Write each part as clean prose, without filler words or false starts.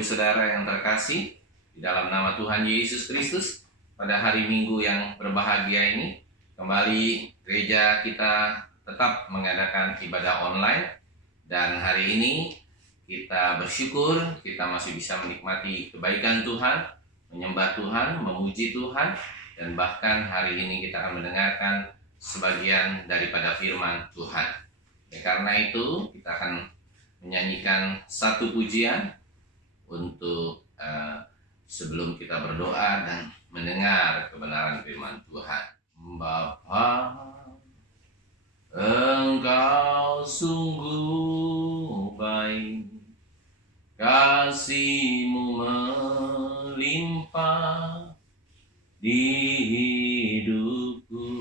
Ibu Saudara yang terkasih, di dalam nama Tuhan Yesus Kristus, pada hari Minggu yang berbahagia ini, kembali gereja kita tetap mengadakan ibadah online. Dan hari ini kita bersyukur kita masih bisa menikmati kebaikan Tuhan, menyembah Tuhan, memuji Tuhan, dan bahkan hari ini kita akan mendengarkan sebagian daripada firman Tuhan. Karena itu kita akan menyanyikan satu pujian untuk sebelum kita berdoa dan mendengar kebenaran firman Tuhan. Bapa, Engkau sungguh baik, kasih-Mu melimpah di hidupku.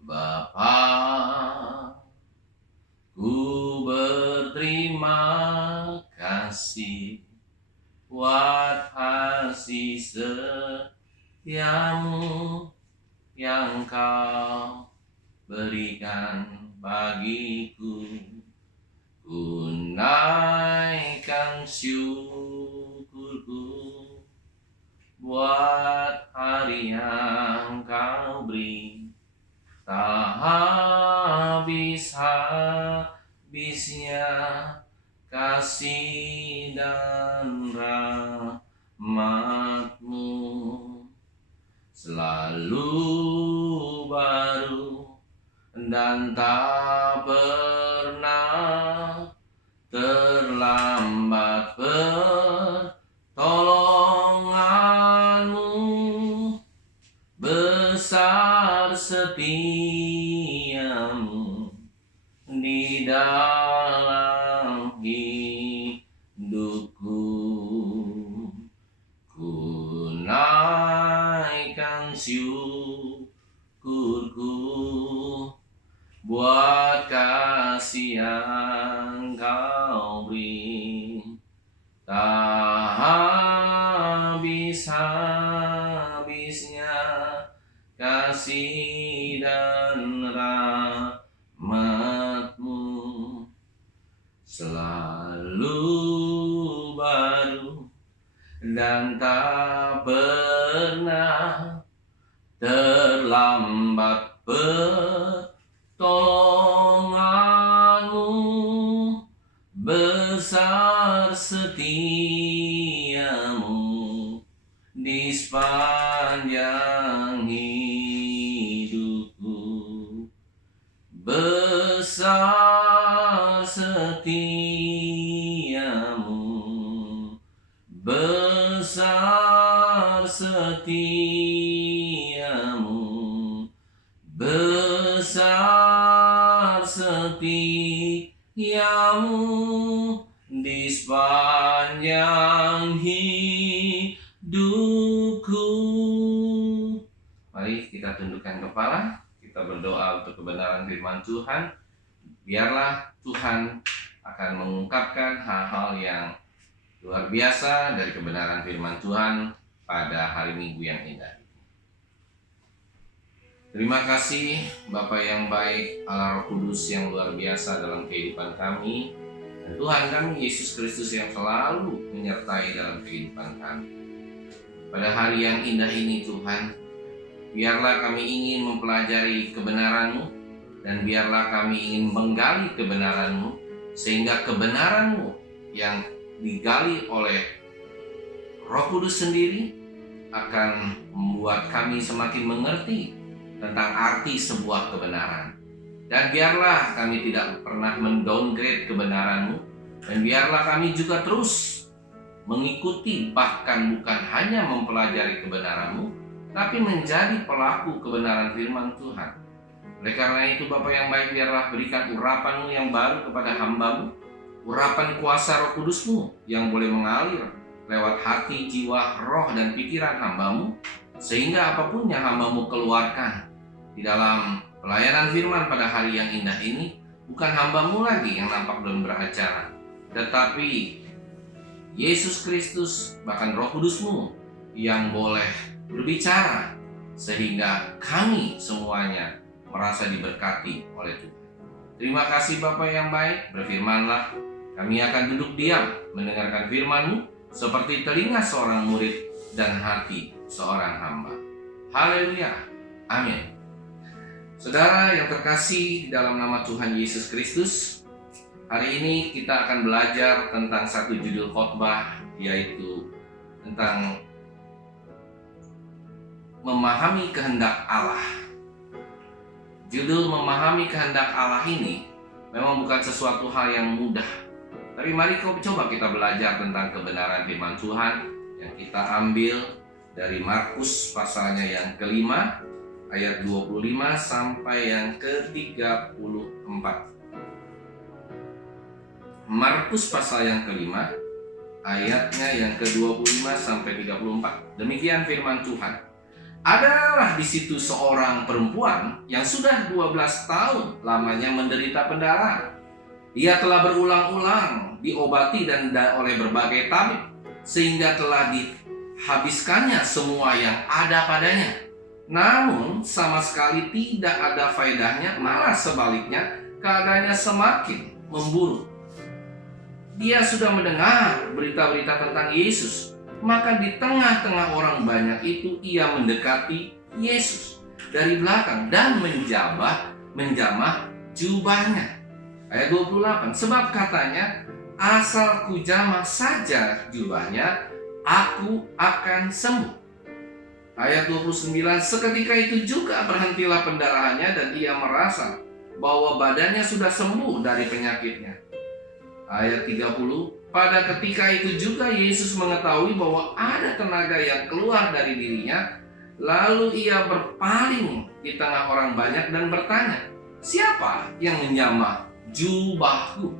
Bapa, ku berterima kasih buat kasih setiamu yang Kau berikan bagiku. Ku naikkan syukurku buat hari yang Kau beri, tak habis-habisnya kasih dan rahmat-Mu, selalu baru dan tak pernah terlambat pertolongan-Mu, besar setia-Mu di dalam hidupku. Ku naikkan syukurku buat kasih yang Kau beri, tak habis-habisnya kasih dan rahmat-Mu, selalu baru dan tak pernah terlambat pertolongan-Mu, besar setia-Mu di sepanjang hidupku. Besar setia-Mu, besar setia-Mu, besar setia-Mu di sepanjang hidupku. Mari kita tundukkan kepala, kita berdoa untuk kebenaran firman Tuhan. Biarlah Tuhan akan mengungkapkan hal-hal yang luar biasa dari kebenaran firman Tuhan pada hari Minggu yang indah. Terima kasih Bapa yang baik, Allah Roh Kudus yang luar biasa dalam kehidupan kami, dan Tuhan kami Yesus Kristus yang selalu menyertai dalam kehidupan kami. Pada hari yang indah ini Tuhan, biarlah kami ingin mempelajari kebenaran-Mu, dan biarlah kami ingin menggali kebenaran-Mu, sehingga kebenaran-Mu yang digali oleh Roh Kudus sendiri akan membuat kami semakin mengerti tentang arti sebuah kebenaran. Dan biarlah kami tidak pernah mendowngrade kebenaran-Mu, dan biarlah kami juga terus mengikuti, bahkan bukan hanya mempelajari kebenaran-Mu, tapi menjadi pelaku kebenaran firman Tuhan. Oleh karena itu Bapa yang baik, biarlah berikan urapan-Mu yang baru kepada hamba-Mu, urapan kuasa Roh Kudus-Mu yang boleh mengalir lewat hati, jiwa, roh, dan pikiran hamba-Mu, sehingga apapun yang hamba-Mu keluarkan di dalam pelayanan firman pada hari yang indah ini, bukan hamba-Mu lagi yang nampak dan beracara, tetapi Yesus Kristus, bahkan Roh Kudus-Mu yang boleh berbicara, sehingga kami semuanya merasa diberkati oleh Tuhan. Terima kasih Bapa yang baik, berfirmanlah, Kami akan duduk diam mendengarkan firman-Mu seperti telinga seorang murid dan hati seorang hamba. Haleluya. Amin. Saudara yang terkasih dalam nama Tuhan Yesus Kristus, hari ini kita akan belajar tentang satu judul khotbah, yaitu tentang memahami kehendak Allah. Judul memahami kehendak Allah ini memang bukan sesuatu hal yang mudah. Tapi mari coba kita belajar tentang kebenaran firman Tuhan yang kita ambil dari Markus pasalnya yang kelima, ayat 25 sampai yang ke-34. Markus pasal yang kelima, ayatnya yang ke-25 sampai 34. Demikian firman Tuhan. Adalah di situ seorang perempuan yang sudah 12 tahun lamanya menderita pendarahan. Ia telah berulang-ulang diobati dan oleh berbagai tabib, sehingga telah dihabiskannya semua yang ada padanya. Namun sama sekali tidak ada faedahnya, malah sebaliknya keadaannya semakin memburuk. Dia sudah mendengar berita-berita tentang Yesus, maka di tengah-tengah orang banyak itu ia mendekati Yesus dari belakang dan menjamah jubahnya. Ayat 28, sebab katanya, asal kujamah saja jubahnya, aku akan sembuh. Ayat 29, seketika itu juga berhentilah pendarahannya dan ia merasa bahwa badannya sudah sembuh dari penyakitnya. Ayat 30, pada ketika itu juga Yesus mengetahui bahwa ada tenaga yang keluar dari dirinya, lalu ia berpaling di tengah orang banyak dan bertanya, siapa yang menjamah jubahku?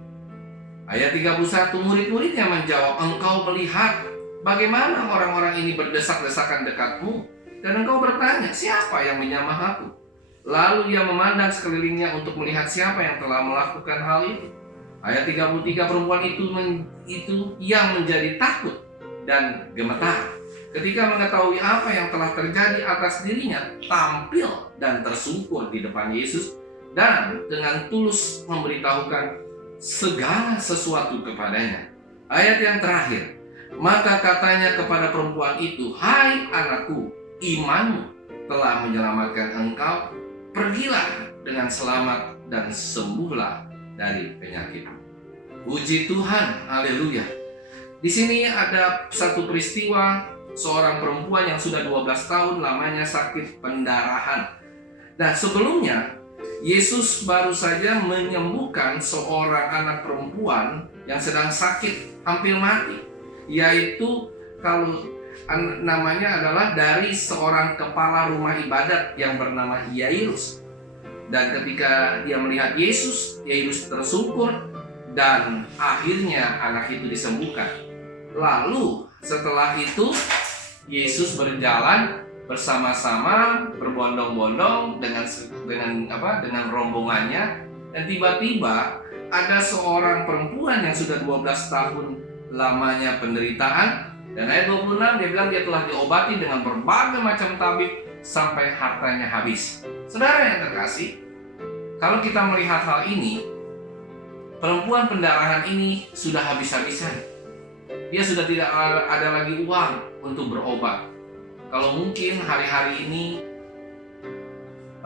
Ayat 31, murid-muridnya menjawab, engkau melihat bagaimana orang-orang ini berdesak-desakan dekatmu, dan engkau bertanya, siapa yang menjamah aku? Lalu ia memandang sekelilingnya untuk melihat siapa yang telah melakukan hal itu. Ayat 33, perempuan itu yang menjadi takut dan gemetar ketika mengetahui apa yang telah terjadi atas dirinya, tampil dan tersungkur di depan Yesus dan dengan tulus memberitahukan segala sesuatu kepadanya. Ayat yang terakhir, maka katanya kepada perempuan itu, hai anakku, imanmu telah menyelamatkan engkau, pergilah dengan selamat dan sembuhlah dari penyakitmu. Puji Tuhan, haleluya. Di sini ada satu peristiwa seorang perempuan yang sudah 12 tahun lamanya sakit pendarahan. Dan sebelumnya Yesus baru saja menyembuhkan seorang anak perempuan yang sedang sakit hampir mati, yaitu kalau namanya adalah dari seorang kepala rumah ibadat yang bernama Yairus. Dan ketika dia melihat Yesus, Yairus tersungkur dan akhirnya anak itu disembuhkan. Lalu setelah itu Yesus berjalan bersama-sama berbondong-bondong dengan rombongannya, dan tiba-tiba ada seorang perempuan yang sudah 12 tahun lamanya penderitaan, dan ayat 26 dia bilang dia telah diobati dengan berbagai macam tabib sampai hartanya habis. Saudara yang terkasih, kalau kita melihat hal ini, perempuan pendarahan ini sudah habis-habisan. Dia sudah tidak ada lagi uang untuk berobat. Kalau mungkin hari-hari ini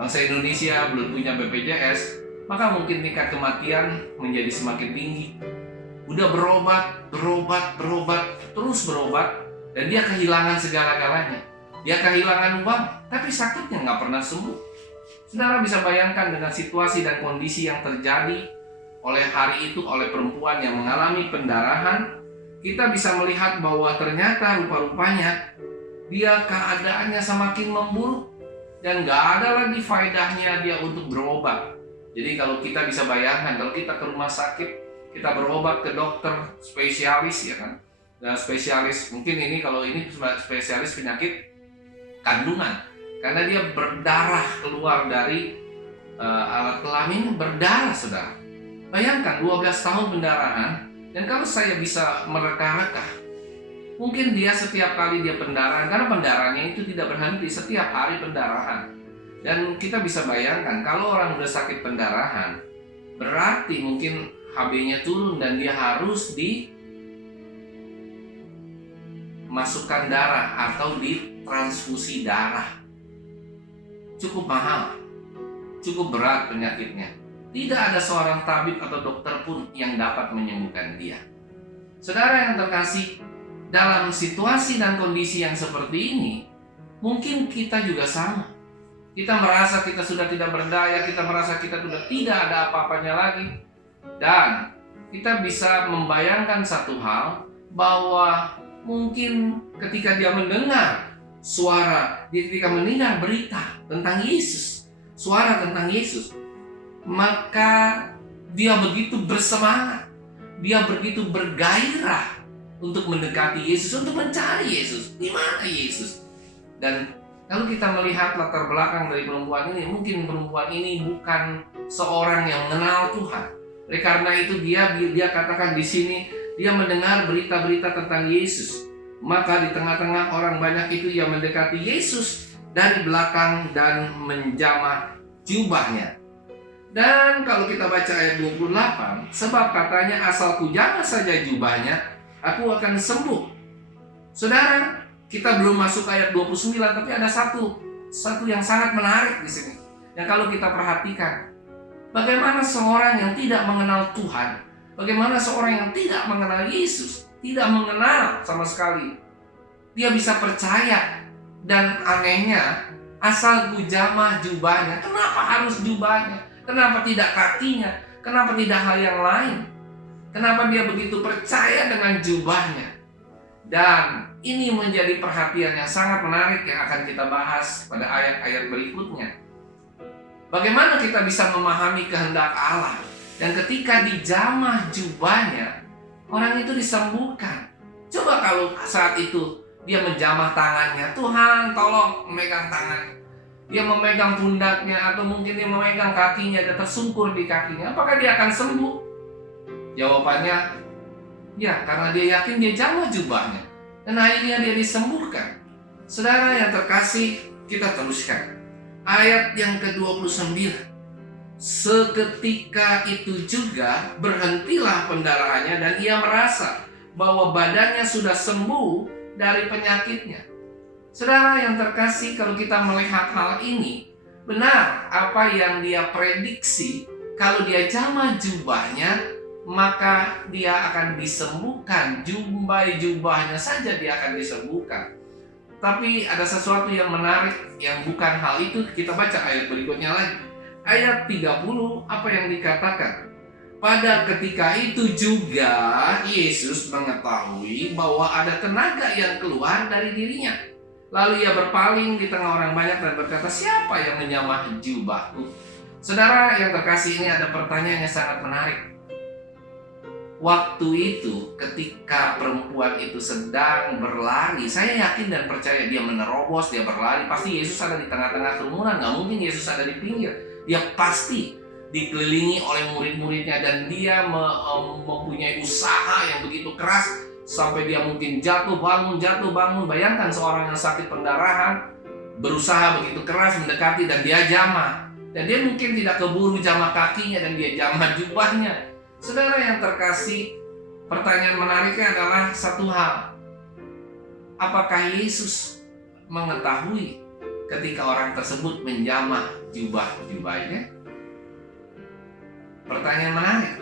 bangsa Indonesia belum punya BPJS, maka mungkin tingkat kematian menjadi semakin tinggi. Udah berobat, terus berobat, dan dia kehilangan segala-galanya. Dia kehilangan uang, tapi sakitnya nggak pernah sembuh. Saudara bisa bayangkan dengan situasi dan kondisi yang terjadi oleh hari itu oleh perempuan yang mengalami pendarahan, kita bisa melihat bahwa ternyata rupa-rupanya dia keadaannya semakin memburuk dan nggak ada lagi faedahnya dia untuk berobat. Jadi kalau kita bisa bayangkan, kalau kita ke rumah sakit, kita berobat ke dokter spesialis, ya kan? Dan spesialis, mungkin ini kalau ini spesialis penyakit kandungan, karena dia berdarah keluar dari alat kelamin, berdarah, saudara. Bayangkan 12 tahun pendarahan, dan kalau saya bisa mereka-reka, mungkin dia setiap kali dia pendarahan, karena pendarahannya itu tidak berhenti, setiap hari pendarahan. Dan kita bisa bayangkan kalau orang udah sakit pendarahan, berarti mungkin HB-nya turun dan dia harus dimasukkan darah atau ditransfusi darah. Cukup mahal, cukup berat penyakitnya. Tidak ada seorang tabib atau dokter pun yang dapat menyembuhkan dia. Saudara yang terkasih, dalam situasi dan kondisi yang seperti ini, mungkin kita juga sama. Kita merasa kita sudah tidak berdaya, kita merasa kita sudah tidak ada apa-apanya lagi. Dan kita bisa membayangkan satu hal, bahwa mungkin ketika dia mendengar suara, ketika mendengar berita tentang Yesus, suara tentang Yesus, maka dia begitu bersemangat, dia begitu bergairah untuk mendekati Yesus, untuk mencari Yesus. Di mana Yesus? Dan kalau kita melihat latar belakang dari perempuan ini, mungkin perempuan ini bukan seorang yang mengenal Tuhan. Oleh karena itu dia katakan di sini, dia mendengar berita-berita tentang Yesus. Maka di tengah-tengah orang banyak itu ia mendekati Yesus dari belakang dan menjamah jubahnya. Dan kalau kita baca ayat 28, sebab katanya asal kujamah saja jubahnya, aku akan sembuh. Saudara, kita belum masuk ayat 29, tapi ada satu yang sangat menarik di sini. Yang kalau kita perhatikan, bagaimana seorang yang tidak mengenal Tuhan, bagaimana seorang yang tidak mengenal Yesus, tidak mengenal sama sekali, dia bisa percaya. Dan anehnya, asal kujamah jubahnya. Kenapa harus jubahnya? Kenapa tidak kakinya? Kenapa tidak hal yang lain? Kenapa dia begitu percaya dengan jubahnya? Dan ini menjadi perhatian yang sangat menarik yang akan kita bahas pada ayat-ayat berikutnya. Bagaimana kita bisa memahami kehendak Allah? Dan ketika dijamah jubahnya, orang itu disembuhkan. Coba kalau saat itu dia menjamah tangannya, Tuhan tolong memegang tangan. Dia memegang pundaknya atau mungkin dia memegang kakinya, dia tersungkur di kakinya. Apakah dia akan sembuh? Jawabannya, ya, karena dia yakin dia jamah jubahnya. Dan akhirnya dia disembuhkan. Saudara yang terkasih, kita teruskan. Ayat yang ke-29. Seketika itu juga berhentilah pendarahannya dan ia merasa bahwa badannya sudah sembuh dari penyakitnya. Saudara yang terkasih, kalau kita melihat hal ini, benar apa yang dia prediksi, kalau dia jamah jubahnya, maka dia akan disembuhkan. Jubahnya saja dia akan disembuhkan. Tapi ada sesuatu yang menarik yang bukan hal itu. Kita baca ayat berikutnya lagi. Ayat 30, apa yang dikatakan? Pada ketika itu juga Yesus mengetahui bahwa ada tenaga yang keluar dari dirinya. Lalu ia berpaling di tengah orang banyak dan berkata, siapa yang menyamah jubahku? Saudara yang terkasih, ini ada pertanyaan yang sangat menarik. Waktu itu ketika perempuan itu sedang berlari, saya yakin dan percaya dia menerobos, dia berlari, pasti Yesus ada di tengah-tengah kerumunan. Gak mungkin Yesus ada di pinggir. Dia pasti dikelilingi oleh murid-muridnya dan dia mempunyai usaha yang begitu keras sampai dia mungkin jatuh bangun. Bayangkan seorang yang sakit pendarahan berusaha begitu keras mendekati dan dia jamah. Dan dia mungkin tidak keburu jamah kakinya dan dia jamah jubahnya. Saudara yang terkasih, pertanyaan menariknya adalah satu hal. Apakah Yesus mengetahui ketika orang tersebut menjamah jubahnya? Pertanyaan menarik.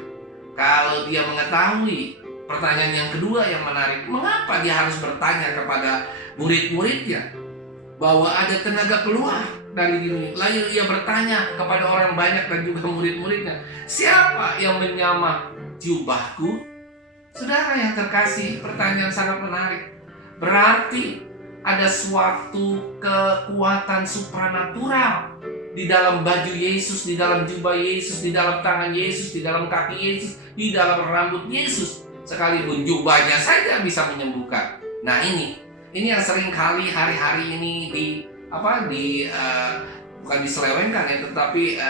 Kalau dia mengetahui, pertanyaan yang kedua yang menarik, mengapa dia harus bertanya kepada murid-muridnya bahwa ada tenaga keluar dari diri? Lalu ia bertanya kepada orang banyak dan juga murid-muridnya, siapa yang menyamah jubahku? Saudara yang terkasih, pertanyaan sangat menarik. Berarti ada suatu kekuatan supranatural di dalam baju Yesus, di dalam jubah Yesus, di dalam tangan Yesus, di dalam kaki Yesus, di dalam rambut Yesus. Sekalipun jubahnya saja bisa menyembuhkan. Nah ini yang sering kali hari-hari ini bukan diselewengkan ya, tetapi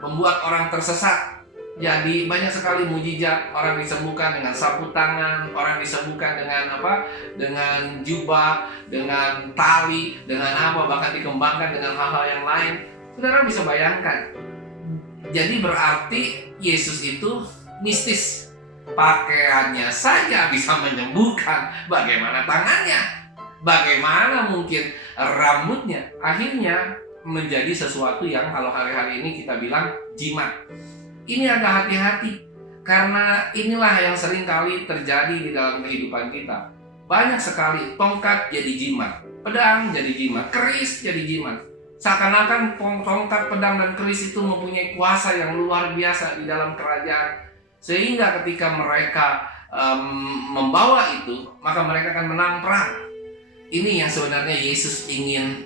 membuat orang tersesat. Jadi banyak sekali mujizat, orang disembuhkan dengan sapu tangan, orang disembuhkan dengan dengan jubah, dengan tali, dengan bahkan dikembangkan dengan hal-hal yang lain. Saudara bisa bayangkan. Jadi berarti Yesus itu mistis. Pakaiannya saja bisa menyembuhkan, bagaimana tangannya? Bagaimana mungkin rambutnya? Akhirnya menjadi sesuatu yang kalau hari-hari ini kita bilang jimat. Ini agak hati-hati, karena inilah yang sering kali terjadi di dalam kehidupan kita. Banyak sekali tongkat jadi jimat, pedang jadi jimat, keris jadi jimat. Seakan-akan tongkat, pedang, dan keris itu mempunyai kuasa yang luar biasa di dalam kerajaan. Sehingga ketika mereka membawa itu, maka mereka akan menang perang. Ini yang sebenarnya Yesus ingin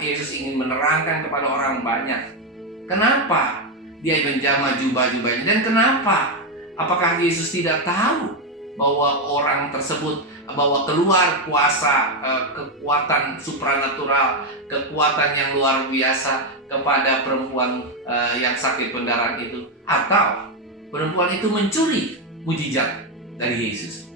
Yesus ingin menerangkan kepada orang banyak. Kenapa dia menjamah jubah-jubahnya, dan kenapa? Apakah Yesus tidak tahu bahwa orang tersebut bahwa keluar kuasa, kekuatan supranatural, kekuatan yang luar biasa kepada perempuan yang sakit pendarahan itu, atau perempuan itu mencuri mujizat dari Yesus?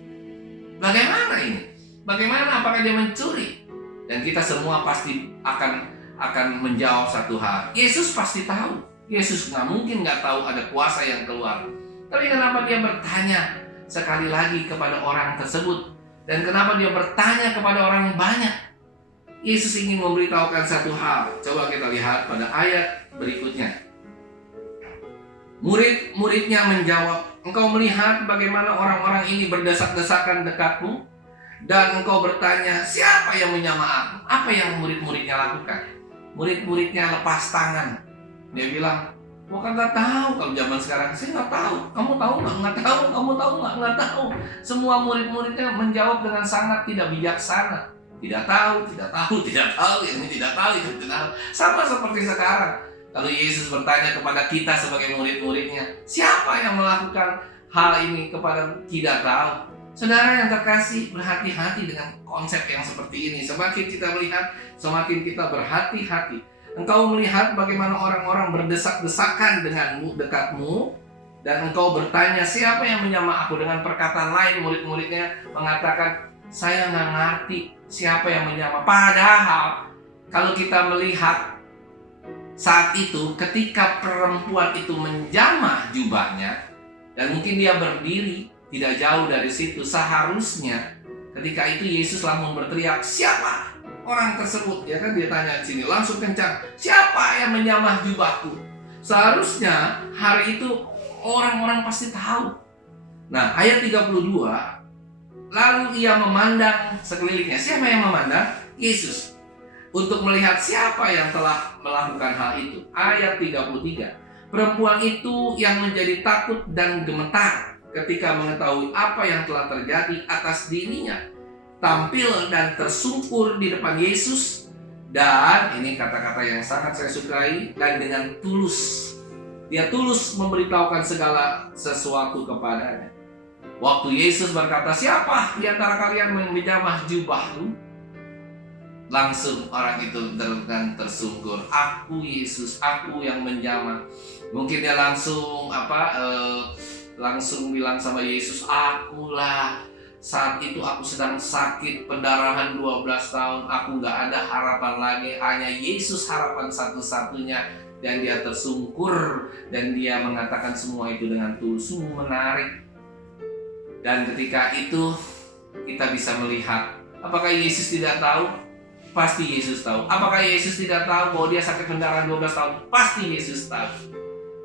Bagaimana ini? Bagaimana? Apakah dia mencuri? Dan kita semua pasti akan menjawab satu hal. Yesus pasti tahu. Yesus nggak mungkin nggak tahu ada kuasa yang keluar. Tapi kenapa dia bertanya sekali lagi kepada orang tersebut? Dan kenapa dia bertanya kepada orang banyak? Yesus ingin memberitahukan satu hal. Coba kita lihat pada ayat berikutnya. Murid-muridnya menjawab, "Engkau melihat bagaimana orang-orang ini berdesak-desakan dekatmu, dan engkau bertanya, siapa yang menyamah aku?" Apa yang murid-muridnya lakukan? Murid-muridnya lepas tangan. Dia bilang, "Gua kan nggak tahu." Kalau zaman sekarang, "Saya nggak tahu." "Kamu tahu nggak?" "Nggak tahu." "Kamu tahu nggak?" "Nggak tahu." Semua murid-muridnya menjawab dengan sangat tidak bijaksana. Tidak tahu, tidak tahu, tidak tahu, ini tidak tahu, itu tidak tahu. Sama seperti sekarang. Kalau Yesus bertanya kepada kita sebagai murid-muridnya, siapa yang melakukan hal ini kepada tidak tahu? Saudara yang terkasih, berhati-hati dengan konsep yang seperti ini. Semakin kita melihat, semakin kita berhati-hati. Engkau melihat bagaimana orang-orang berdesak-desakan denganmu, dekatmu, dan engkau bertanya, siapa yang menyamah aku? Dengan perkataan lain, murid-muridnya mengatakan, "Saya nggak ngerti siapa yang menyamah." Padahal kalau kita melihat saat itu, ketika perempuan itu menjamah jubahnya, dan mungkin dia berdiri tidak jauh dari situ, seharusnya ketika itu Yesus langsung berteriak, "Siapa orang tersebut?" Ya kan, dia tanya di sini langsung kencang, "Siapa yang menyamah jubahku?" Seharusnya hari itu orang-orang pasti tahu. Nah, ayat 32, lalu ia memandang sekelilingnya. Siapa yang memandang? Yesus. Untuk melihat siapa yang telah melakukan hal itu. Ayat 33, perempuan itu yang menjadi takut dan gemetar ketika mengetahui apa yang telah terjadi atas dirinya, tampil dan tersungkur di depan Yesus, dan ini kata-kata yang sangat saya sukai, dan dengan tulus. Dia tulus memberitahukan segala sesuatu kepadanya. Waktu Yesus berkata, "Siapa di antara kalian menjamah jubahku?" Langsung orang itu dengan tersungkur, "Aku Yesus, aku yang menjamah." Mungkin dia langsung bilang sama Yesus, "Akulah. Saat itu aku sedang sakit pendarahan 12 tahun. Aku gak ada harapan lagi. Hanya Yesus harapan satu-satunya." Dan dia tersungkur. Dan dia mengatakan semua itu dengan tulus. Sungguh menarik. Dan ketika itu kita bisa melihat, apakah Yesus tidak tahu? Pasti Yesus tahu. Apakah Yesus tidak tahu bahwa dia sakit pendarahan 12 tahun? Pasti Yesus tahu.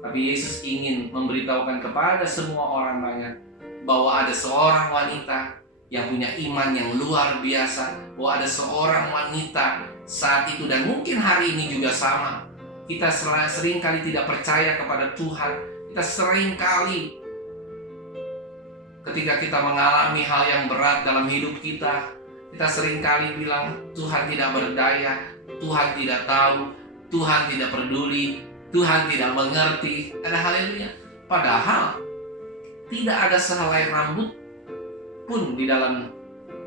Tapi Yesus ingin memberitahukan kepada semua orang banyak bahwa ada seorang wanita yang punya iman yang luar biasa, bahwa ada seorang wanita saat itu, dan mungkin hari ini juga sama. Kita sering kali tidak percaya kepada Tuhan. Kita sering kali ketika kita mengalami hal yang berat dalam hidup kita, kita sering kali bilang Tuhan tidak berdaya, Tuhan tidak tahu, Tuhan tidak peduli, Tuhan tidak mengerti. Ada haleluya. Padahal tidak ada sehelai rambut pun di dalam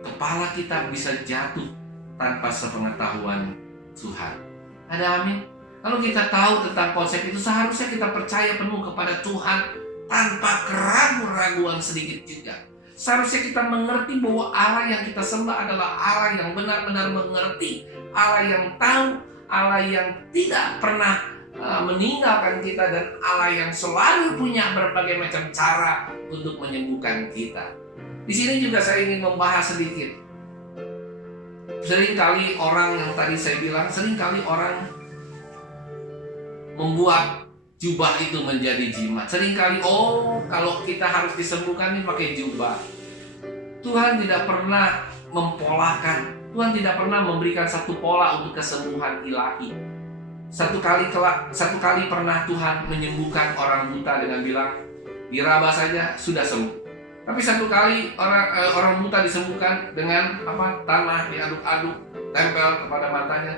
kepala kita bisa jatuh tanpa sepengetahuan Tuhan. Ada amin? Kalau kita tahu tentang konsep itu, seharusnya kita percaya penuh kepada Tuhan tanpa keraguan-raguan sedikit juga. Seharusnya kita mengerti bahwa Allah yang kita sembah adalah Allah yang benar-benar mengerti, Allah yang tahu, Allah yang tidak pernah meninggalkan kita, dan Allah yang selalu punya berbagai macam cara untuk menyembuhkan kita. Di sini juga saya ingin membahas sedikit. Seringkali orang yang tadi saya bilang, seringkali orang membuat jubah itu menjadi jimat. Seringkali, kalau kita harus disembuhkan ini pakai jubah. Tuhan tidak pernah mempolakan. Tuhan tidak pernah memberikan satu pola untuk kesembuhan ilahi. Satu kali pernah Tuhan menyembuhkan orang buta dengan bilang, diraba saja sudah sembuh. Tapi satu kali orang buta disembuhkan dengan tanah diaduk-aduk, tempel kepada matanya,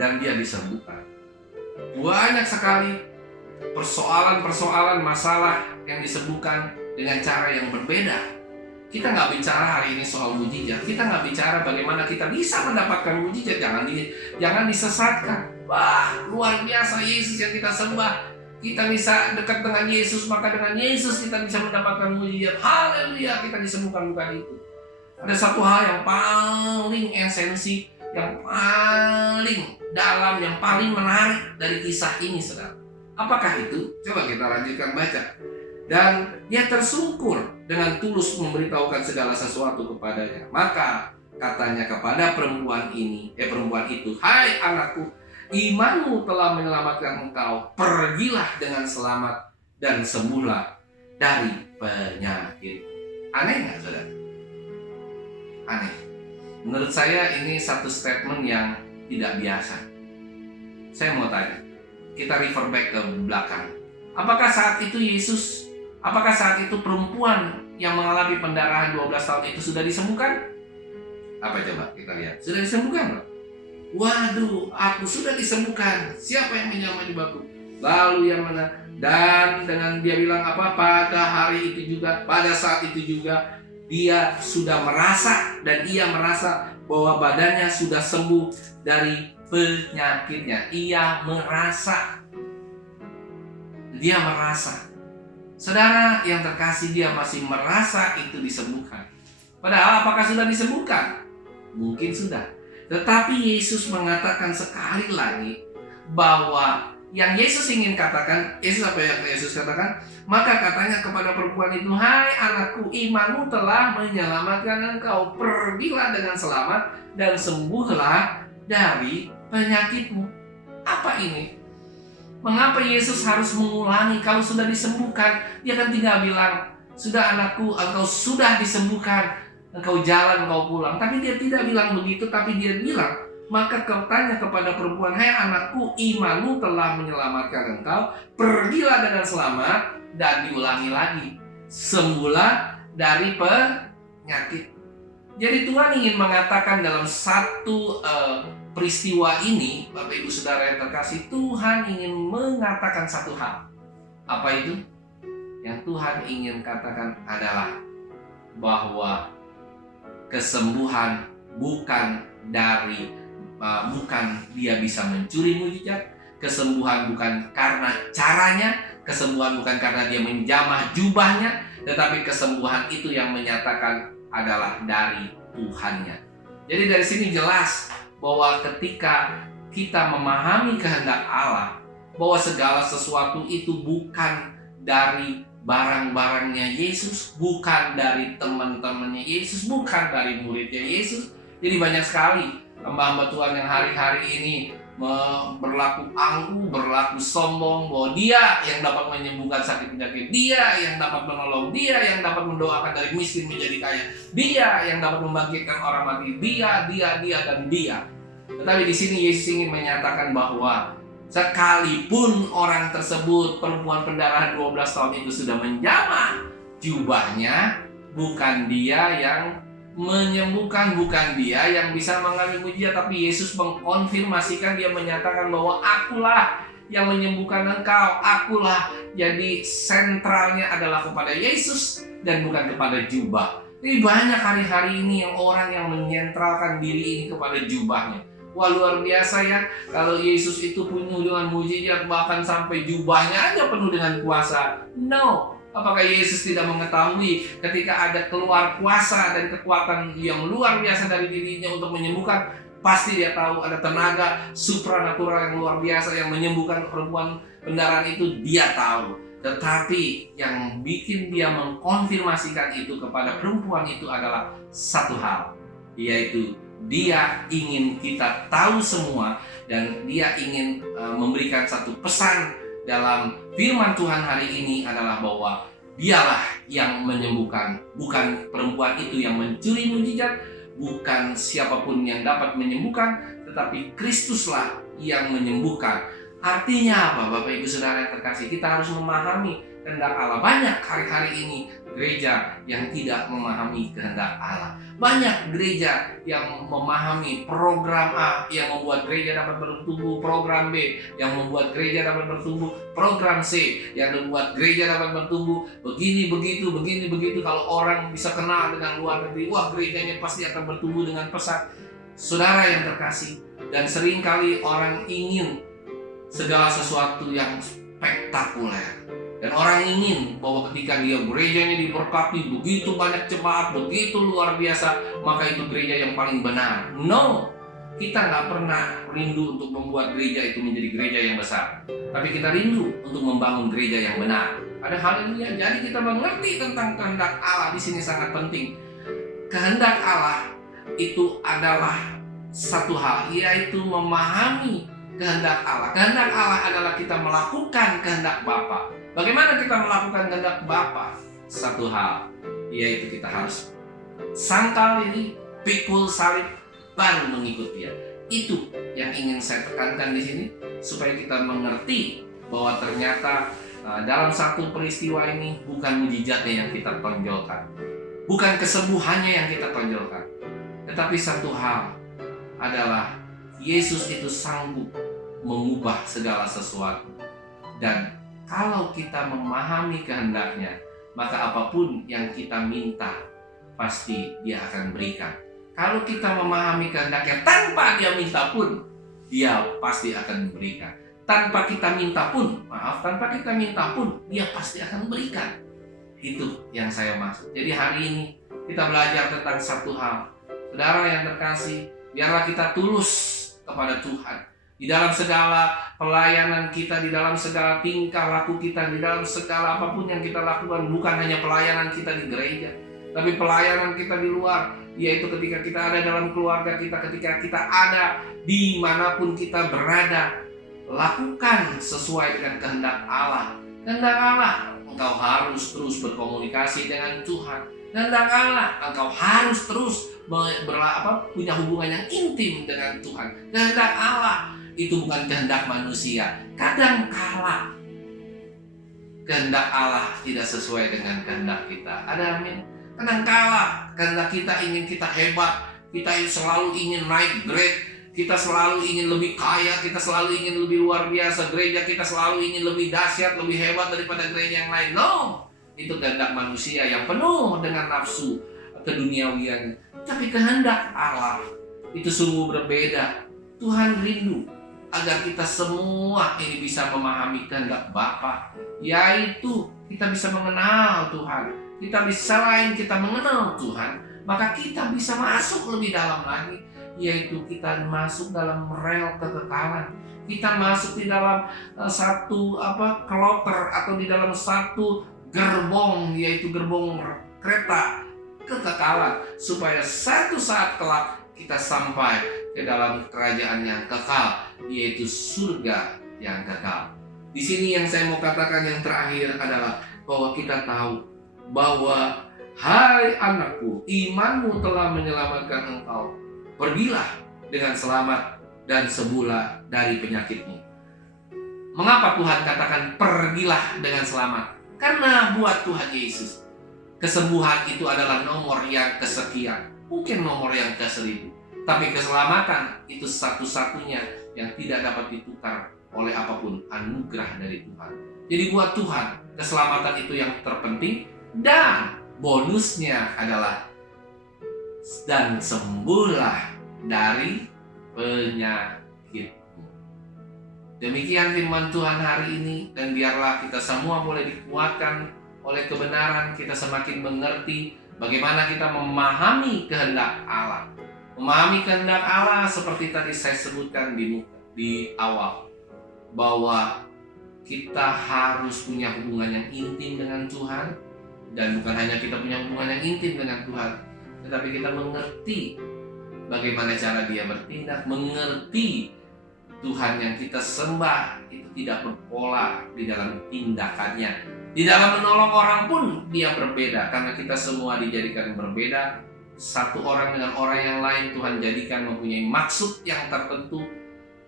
dan dia disembuhkan. Banyak sekali persoalan masalah yang disembuhkan dengan cara yang berbeda. Kita nggak bicara hari ini soal mujizat. Kita nggak bicara bagaimana kita bisa mendapatkan mujizat. Jangan disesatkan. Wah, luar biasa Yesus yang kita sembah. Kita bisa dekat dengan Yesus, maka dengan Yesus kita bisa mendapatkan mujizat. Haleluya, kita disembuhkan, bukan itu. Ada satu hal yang paling esensi, yang paling dalam, yang paling menarik dari kisah ini, saudara. Apakah itu? Coba kita lanjutkan baca. Dan dia tersungkur dengan tulus memberitahukan segala sesuatu kepadanya. Maka katanya kepada perempuan itu, "Hai anakku, imanmu telah menyelamatkan engkau. Pergilah dengan selamat dan sembuhlah dari penyakit." Aneh nggak, saudara? Aneh. Menurut saya ini satu statement yang tidak biasa. Saya mau tanya, kita refer back ke belakang. Apakah saat itu perempuan yang mengalami pendarahan 12 tahun itu sudah disembuhkan? Apa coba kita lihat? Sudah disembuhkan, Bro? Waduh, aku sudah disembuhkan. Siapa yang menjamah jubahku? Lalu yang mana? Dan dengan dia bilang pada hari itu juga, pada saat itu juga, dia sudah merasa, dan ia merasa bahwa badannya sudah sembuh dari penyakitnya. Dia merasa. Saudara yang terkasih, dia masih merasa itu disembuhkan. Padahal apakah sudah disembuhkan? Mungkin sudah. Tetapi Yesus mengatakan sekali lagi bahwa yang Yesus ingin katakan, apa yang Yesus katakan? Maka katanya kepada perempuan itu, "Hai anakku, imanmu telah menyelamatkan engkau. Pergilah dengan selamat dan sembuhlah dari penyakitmu." Apa ini? Mengapa Yesus harus mengulangi? Kalau sudah disembuhkan, dia kan tinggal bilang, "Sudah anakku, engkau sudah disembuhkan. Engkau jalan, engkau pulang." Tapi dia tidak bilang begitu, tapi dia bilang, maka katanya kepada perempuan, "Hai anakku, imanmu telah menyelamatkan engkau. Pergilah dengan selamat," dan diulangi lagi, "sembuhlah dari penyakit." Jadi Tuhan ingin mengatakan dalam satu peristiwa ini, Bapak Ibu Saudara yang terkasih, Tuhan ingin mengatakan satu hal. Apa itu? Yang Tuhan ingin katakan adalah bahwa kesembuhan bukan dia bisa mencuri mujizat, kesembuhan bukan karena caranya, kesembuhan bukan karena dia menjamah jubahnya, tetapi kesembuhan itu yang menyatakan adalah dari Tuhannya. Jadi dari sini jelas bahwa ketika kita memahami kehendak Allah, bahwa segala sesuatu itu bukan dari barang-barangnya Yesus, bukan dari teman-temannya Yesus, bukan dari muridnya Yesus. Jadi banyak sekali hamba-hamba Tuhan yang hari-hari ini berlaku angkuh, berlaku sombong, bahwa dia yang dapat menyembuhkan sakit penyakit, dia yang dapat menolong, dia yang dapat mendoakan dari miskin menjadi kaya, dia yang dapat membangkitkan orang mati, dia dan dia. Tetapi di sini Yesus ingin menyatakan bahwa sekalipun orang tersebut, perempuan pendarahan 12 tahun itu sudah menjamah jubahnya, bukan dia yang menyembuhkan, bukan dia yang bisa mengalami mujizat, tapi Yesus mengkonfirmasikan, dia menyatakan bahwa akulah yang menyembuhkan engkau, akulah. Jadi sentralnya adalah kepada Yesus dan bukan kepada jubah. Jadi banyak hari-hari ini yang orang yang menyentralkan diri ini kepada jubahnya. Wah, luar biasa ya, kalau Yesus itu penuh dengan mujizat, bahkan sampai jubahnya aja penuh dengan kuasa. No. Apakah Yesus tidak mengetahui ketika ada keluar kuasa dan kekuatan yang luar biasa dari dirinya untuk menyembuhkan? Pasti dia tahu ada tenaga supranatural yang luar biasa yang menyembuhkan perempuan pendarahan itu, dia tahu. Tetapi yang bikin dia mengkonfirmasikan itu kepada perempuan itu adalah satu hal, yaitu dia ingin kita tahu semua, dan dia ingin memberikan satu pesan dalam firman Tuhan hari ini adalah bahwa dialah yang menyembuhkan, bukan perempuan itu yang mencuri mujizat, bukan siapapun yang dapat menyembuhkan, tetapi Kristuslah yang menyembuhkan. Artinya apa, Bapak Ibu Saudara yang terkasih? Kita harus memahami kehendak Allah. Banyak hari-hari ini gereja yang tidak memahami kehendak Allah. Banyak gereja yang memahami program A yang membuat gereja dapat bertumbuh, program B yang membuat gereja dapat bertumbuh, program C yang membuat gereja dapat bertumbuh, begini begitu. Kalau orang bisa kenal dengan luar negeri, wah gerejanya pasti akan bertumbuh dengan pesat. Saudara yang terkasih, dan seringkali orang ingin segala sesuatu yang spektakuler. Dan orang ingin bahwa ketika dia gerejanya diberkati, begitu banyak jemaat, begitu luar biasa, maka itu gereja yang paling benar. No, kita nggak pernah rindu untuk membuat gereja itu menjadi gereja yang besar. Tapi kita rindu untuk membangun gereja yang benar. Ada hal ini, jadi kita mengerti tentang kehendak Allah di sini sangat penting. Kehendak Allah itu adalah satu hal, yaitu memahami kehendak Allah. Kehendak Allah adalah kita melakukan kehendak Bapa. Bagaimana kita melakukan kehendak Bapa? Satu hal, yaitu kita harus sangkal ini, pikul salib, baru mengikut Dia. Itu yang ingin saya tekankan di sini, supaya kita mengerti bahwa ternyata dalam satu peristiwa ini bukan mujizatnya yang kita tonjolkan, bukan kesembuhannya yang kita tonjolkan, tetapi satu hal adalah Yesus itu sanggup mengubah segala sesuatu. Dan kalau kita memahami kehendaknya, maka apapun yang kita minta, pasti Dia akan berikan. Kalau kita memahami kehendaknya tanpa Dia minta pun, Dia pasti akan berikan. Tanpa kita minta pun, Dia pasti akan berikan. Itu yang saya maksud. Jadi hari ini kita belajar tentang satu hal. Saudara yang terkasih, biarlah kita tulus kepada Tuhan. Di dalam segala pelayanan kita, di dalam segala tingkah laku kita, di dalam segala apapun yang kita lakukan, bukan hanya pelayanan kita di gereja, tapi pelayanan kita di luar, yaitu ketika kita ada dalam keluarga kita, ketika kita ada dimanapun kita berada, lakukan sesuai dengan kehendak Allah. Kehendak Allah, engkau harus terus berkomunikasi dengan Tuhan. Kehendak Allah, engkau harus terus punya hubungan yang intim dengan Tuhan. Kehendak Allah itu bukan kehendak manusia. Kadang kala kehendak Allah tidak sesuai dengan kehendak kita. Ada amin. Kadang kala kehendak kita ingin kita hebat, kita selalu ingin naik grade, kita selalu ingin lebih kaya, kita selalu ingin lebih luar biasa, gereja kita selalu ingin lebih dahsyat, lebih hebat daripada gereja yang lain. No, itu kehendak manusia yang penuh dengan nafsu keduniawian. Tapi kehendak Allah itu sungguh berbeda. Tuhan rindu agar kita semua ini bisa memahami kehendak Bapa, yaitu kita bisa mengenal Tuhan. Selain kita mengenal Tuhan, maka kita bisa masuk lebih dalam lagi, yaitu kita masuk dalam rel kekekalan. Kita masuk di dalam satu kloter atau di dalam satu gerbong, yaitu gerbong kereta kekekalan, supaya satu saat kelak kita sampai ke dalam kerajaan yang kekal, yaitu surga yang kekal. Di sini yang saya mau katakan yang terakhir adalah bahwa kita tahu bahwa hai anakku, imanmu telah menyelamatkan engkau. Pergilah dengan selamat dan sembuhlah dari penyakitmu. Mengapa Tuhan katakan pergilah dengan selamat? Karena buat Tuhan Yesus, kesembuhan itu adalah nomor yang kesekian, mungkin nomor yang ke-1000. Tapi keselamatan itu satu-satunya yang tidak dapat ditukar oleh apapun, anugerah dari Tuhan. Jadi buat Tuhan, keselamatan itu yang terpenting, dan bonusnya adalah dan sembuhlah dari penyakitmu. Demikian firman Tuhan hari ini, dan biarlah kita semua boleh dikuatkan oleh kebenaran, kita semakin mengerti bagaimana kita memahami kehendak Allah. Memahami kehendak Allah seperti tadi saya sebutkan di awal, bahwa kita harus punya hubungan yang intim dengan Tuhan. Dan bukan hanya kita punya hubungan yang intim dengan Tuhan, tetapi kita mengerti bagaimana cara Dia bertindak, mengerti Tuhan yang kita sembah itu tidak berpola di dalam tindakannya. Di dalam menolong orang pun Dia berbeda, karena kita semua dijadikan berbeda. Satu orang dengan orang yang lain Tuhan jadikan mempunyai maksud yang tertentu,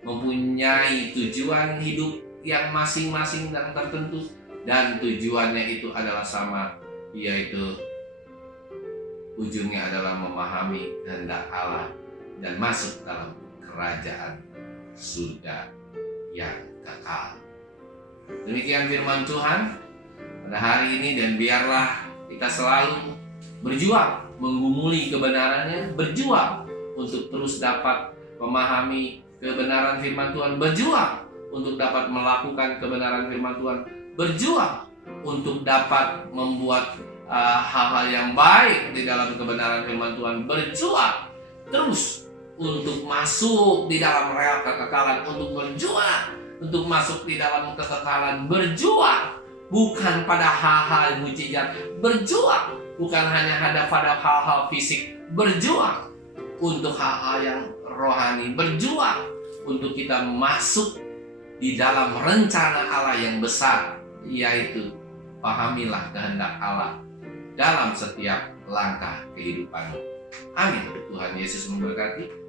mempunyai tujuan hidup yang masing-masing dan tertentu, dan tujuannya itu adalah sama, yaitu ujungnya adalah memahami kehendak Allah dan masuk dalam kerajaan surga yang kekal. Demikian firman Tuhan pada hari ini, dan biarlah kita selalu berjuang menggumuli kebenarannya, berjuang untuk terus dapat memahami kebenaran firman Tuhan, berjuang untuk dapat melakukan kebenaran firman Tuhan, berjuang untuk dapat membuat hal-hal yang baik di dalam kebenaran firman Tuhan, berjuang terus untuk masuk di dalam rel kekekalan, untuk berjuang untuk masuk di dalam kekekalan, berjuang bukan pada hal-hal mujizat, berjuang bukan hanya pada hal-hal fisik, berjuang untuk hal-hal yang rohani, berjuang untuk kita masuk di dalam rencana Allah yang besar, yaitu pahamilah kehendak Allah dalam setiap langkah kehidupan. Amin. Tuhan Yesus memberkati.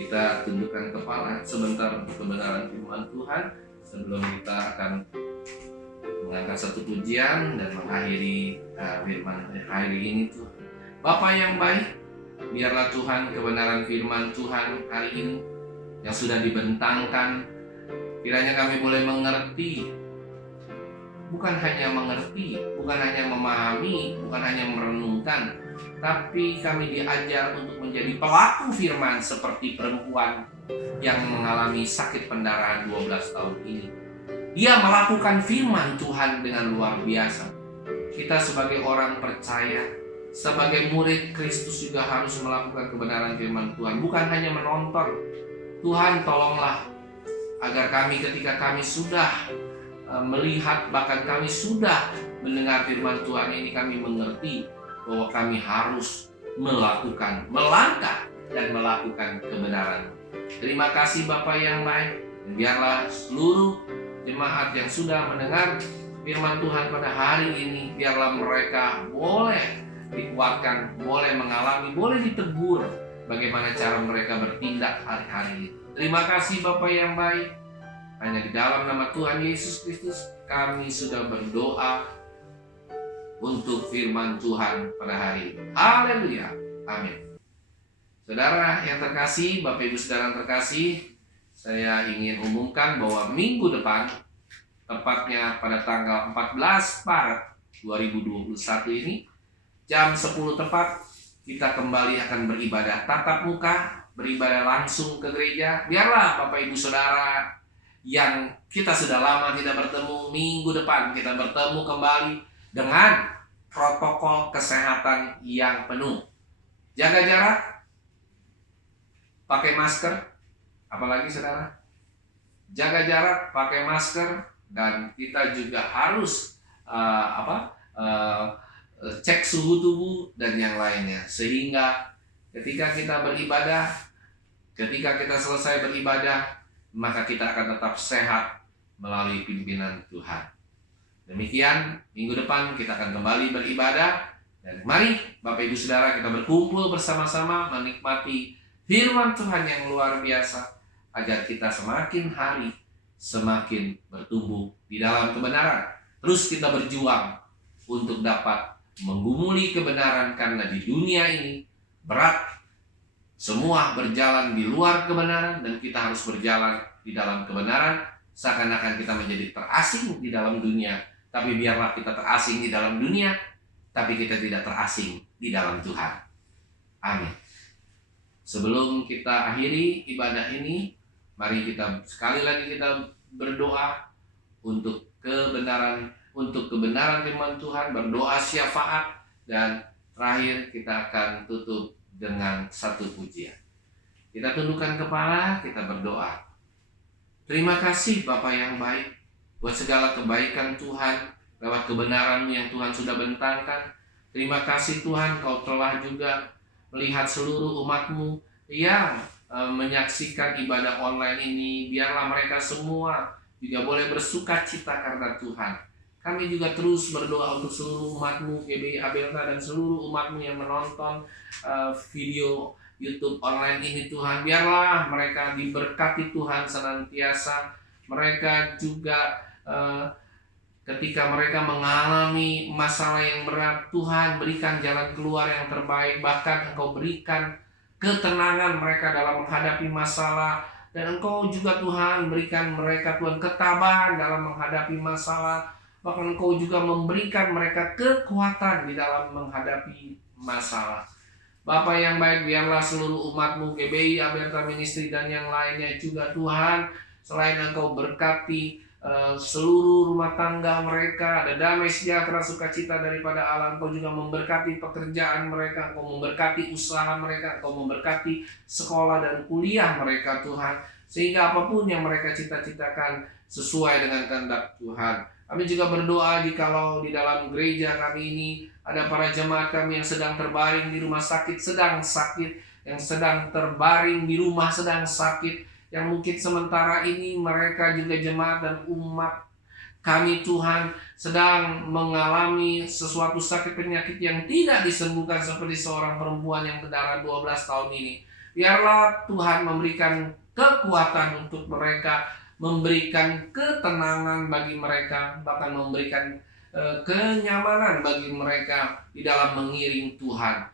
Kita tundukkan kepala sebentar untuk kebenaran firman Tuhan sebelum kita akan mengangkat satu pujian dan mengakhiri firman hari ini. Tuhan Bapa yang baik, biarlah Tuhan kebenaran firman Tuhan hari ini yang sudah dibentangkan, kiranya kami boleh mengerti, bukan hanya mengerti, bukan hanya memahami, bukan hanya merenungkan, tapi kami diajar untuk menjadi pelaku firman seperti perempuan yang mengalami sakit pendarahan 12 tahun ini. Dia melakukan firman Tuhan dengan luar biasa. Kita sebagai orang percaya, sebagai murid Kristus juga harus melakukan kebenaran firman Tuhan, bukan hanya menonton. Tuhan tolonglah agar kami ketika kami sudah melihat, bahkan kami sudah mendengar firman Tuhan ini, kami mengerti bahwa kami harus melakukan, melangkah dan melakukan kebenaran. Terima kasih Bapa yang baik, dan biarlah seluruh jemaat yang sudah mendengar firman Tuhan pada hari ini, biarlah mereka boleh dikuatkan, boleh mengalami, boleh ditegur bagaimana cara mereka bertindak hari-hari ini. Terima kasih Bapa yang baik. Hanya di dalam nama Tuhan Yesus Kristus kami sudah berdoa untuk firman Tuhan pada hari ini. Haleluya. Amin. Saudara yang terkasih, Bapak Ibu Saudara yang terkasih, saya ingin umumkan bahwa minggu depan, tepatnya pada tanggal 14 Maret 2021 ini, jam 10 tepat, kita kembali akan beribadah tatap muka, beribadah langsung ke gereja. Biarlah Bapak Ibu Saudara yang kita sudah lama tidak bertemu, minggu depan kita bertemu kembali dengan protokol kesehatan yang penuh. Jaga jarak, pakai masker, apalagi saudara, jaga jarak, pakai masker, dan kita juga harus cek suhu tubuh dan yang lainnya, sehingga ketika kita beribadah, ketika kita selesai beribadah, maka kita akan tetap sehat melalui pimpinan Tuhan. Demikian, minggu depan kita akan kembali beribadah, dan mari Bapak Ibu Saudara kita berkumpul bersama-sama menikmati firman Tuhan yang luar biasa, agar kita semakin hari semakin bertumbuh di dalam kebenaran. Terus kita berjuang untuk dapat menggumuli kebenaran, karena di dunia ini berat, semua berjalan di luar kebenaran, dan kita harus berjalan di dalam kebenaran. Seakan-akan kita menjadi terasing di dalam dunia, tapi biarlah kita terasing di dalam dunia, tapi kita tidak terasing di dalam Tuhan. Amin. Sebelum kita akhiri ibadah ini, mari kita sekali lagi kita berdoa untuk kebenaran firman Tuhan, berdoa syafaat, dan terakhir kita akan tutup dengan satu pujian. Kita tundukkan kepala, kita berdoa. Terima kasih Bapa yang baik buat segala kebaikan Tuhan lewat kebenaran-Mu yang Tuhan sudah bentangkan. Terima kasih Tuhan, Kau telah juga melihat seluruh umat-Mu yang menyaksikan ibadah online ini. Biarlah mereka semua juga boleh bersuka cita karena Tuhan. Kami juga terus berdoa untuk seluruh umat-Mu, GBI Abelta, dan seluruh umat-Mu yang menonton video YouTube online ini Tuhan. Biarlah mereka diberkati Tuhan senantiasa. Mereka juga ketika mereka mengalami masalah yang berat, Tuhan berikan jalan keluar yang terbaik. Bahkan Engkau berikan ketenangan mereka dalam menghadapi masalah. Dan Engkau juga Tuhan berikan mereka Tuhan ketabahan dalam menghadapi masalah. Bahkan Engkau juga memberikan mereka kekuatan di dalam menghadapi masalah. Bapa yang baik, biarlah seluruh umat-Mu, GBI, Abelta Ministry, dan yang lainnya juga Tuhan, selain Engkau berkati seluruh rumah tangga mereka, ada damai sejahtera sukacita daripada Allah. Engkau juga memberkati pekerjaan mereka, Engkau memberkati usaha mereka, Engkau memberkati sekolah dan kuliah mereka Tuhan, sehingga apapun yang mereka cita-citakan sesuai dengan kehendak Tuhan. Kami juga berdoa jikalau di dalam gereja kami ini ada para jemaat kami yang sedang terbaring di rumah sakit, sedang sakit, yang sedang terbaring di rumah sedang sakit, yang mungkin sementara ini mereka juga jemaat dan umat kami Tuhan sedang mengalami sesuatu sakit penyakit yang tidak disembuhkan, seperti seorang perempuan yang berdarah 12 tahun ini. Biarlah Tuhan memberikan kekuatan untuk mereka, memberikan ketenangan bagi mereka, bahkan memberikan kenyamanan bagi mereka di dalam mengiring Tuhan.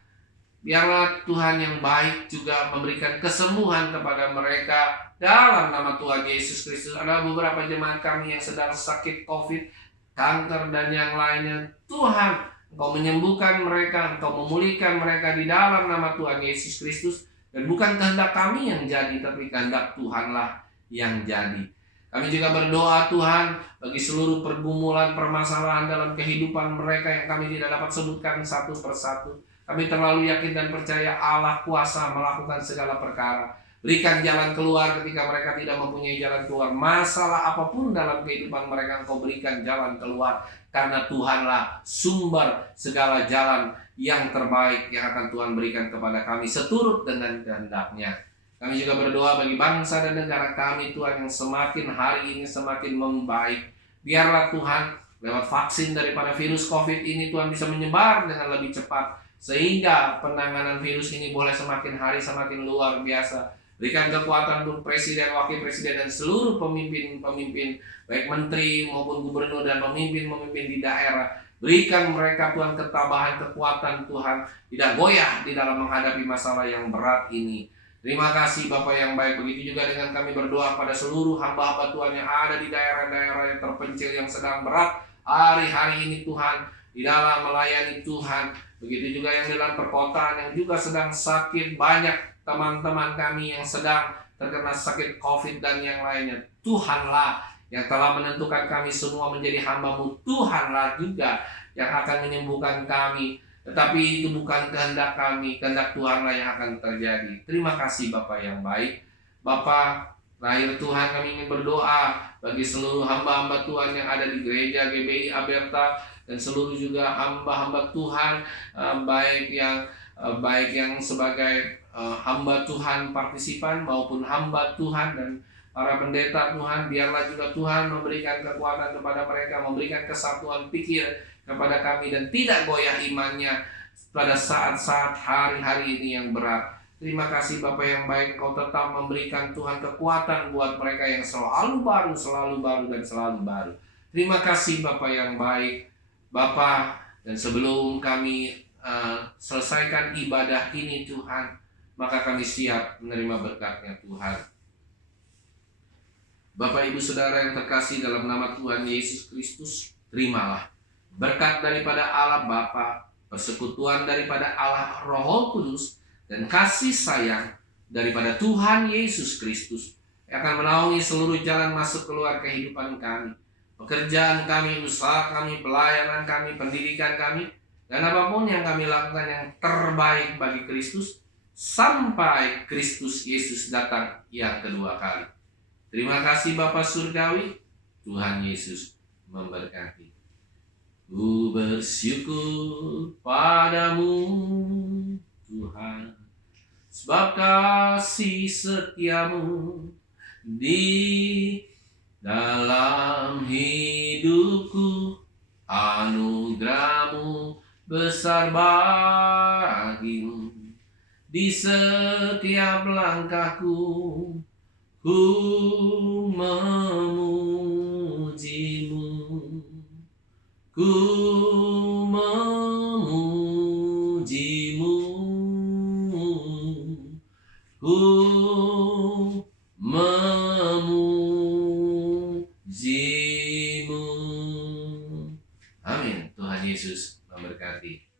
Biarlah Tuhan yang baik juga memberikan kesembuhan kepada mereka dalam nama Tuhan Yesus Kristus. Ada beberapa jemaat kami yang sedang sakit COVID, kanker, dan yang lainnya. Tuhan, Engkau menyembuhkan mereka, Engkau memulihkan mereka di dalam nama Tuhan Yesus Kristus. Dan bukan kehendak kami yang jadi, tapi kehendak Tuhanlah yang jadi. Kami juga berdoa Tuhan bagi seluruh pergumulan, permasalahan dalam kehidupan mereka yang kami tidak dapat sebutkan satu persatu. Kami terlalu yakin dan percaya Allah kuasa melakukan segala perkara. Berikan jalan keluar ketika mereka tidak mempunyai jalan keluar. Masalah apapun dalam kehidupan mereka, Engkau berikan jalan keluar. Karena Tuhanlah sumber segala jalan yang terbaik yang akan Tuhan berikan kepada kami seturut dengan kehendak-Nya. Kami juga berdoa bagi bangsa dan negara kami Tuhan yang semakin hari ini semakin membaik. Biarlah Tuhan lewat vaksin daripada virus COVID ini Tuhan bisa menyebar dengan lebih cepat, sehingga penanganan virus ini boleh semakin hari semakin luar biasa. Berikan kekuatan untuk presiden, wakil presiden, dan seluruh pemimpin-pemimpin, baik menteri maupun gubernur dan pemimpin-pemimpin di daerah. Berikan mereka Tuhan ketabahan, kekuatan Tuhan, tidak goyah di dalam menghadapi masalah yang berat ini. Terima kasih Bapa yang baik. Begitu juga dengan kami berdoa pada seluruh hamba-hamba Tuhan yang ada di daerah-daerah yang terpencil, yang sedang berat hari-hari ini Tuhan, di dalam melayani Tuhan. Begitu juga yang dalam perkotaan yang juga sedang sakit. Banyak teman-teman kami yang sedang terkena sakit COVID dan yang lainnya. Tuhanlah yang telah menentukan kami semua menjadi hamba-Mu. Tuhanlah juga yang akan menyembuhkan kami. Tetapi itu bukan kehendak kami, kehendak Tuhanlah yang akan terjadi. Terima kasih Bapa yang baik. Bapa, terakhir Tuhan kami ingin berdoa bagi seluruh hamba-hamba Tuhan yang ada di gereja GBI Abelta, dan seluruh juga hamba-hamba Tuhan, baik yang sebagai hamba Tuhan partisipan maupun hamba Tuhan dan para pendeta Tuhan. Biarlah juga Tuhan memberikan kekuatan kepada mereka, memberikan kesatuan pikir kepada kami, dan tidak goyah imannya pada saat-saat hari-hari ini yang berat. Terima kasih Bapa yang baik, Kau tetap memberikan Tuhan kekuatan buat mereka yang selalu baru, dan selalu baru. Terima kasih Bapa yang baik, Bapa. Dan sebelum kami selesaikan ibadah ini Tuhan, maka kami siap menerima berkat-Nya Tuhan. Bapak Ibu Saudara yang terkasih dalam nama Tuhan Yesus Kristus, terimalah berkat daripada Allah Bapa, persekutuan daripada Allah Roh Kudus, dan kasih sayang daripada Tuhan Yesus Kristus yang akan menaungi seluruh jalan masuk keluar kehidupan kami, pekerjaan kami, usaha kami, pelayanan kami, pendidikan kami, dan apapun yang kami lakukan yang terbaik bagi Kristus, sampai Kristus Yesus datang yang kedua kali. Terima kasih Bapa Surgawi, Tuhan Yesus memberkati. Ku bersyukur padamu Tuhan, sebab kasih setiamu di dalam hidupku, anugerahmu besar bagimu. Di setiap langkahku ku memujimu, ku memujimu, ku memujimu. Amin. Tuhan Yesus memberkati.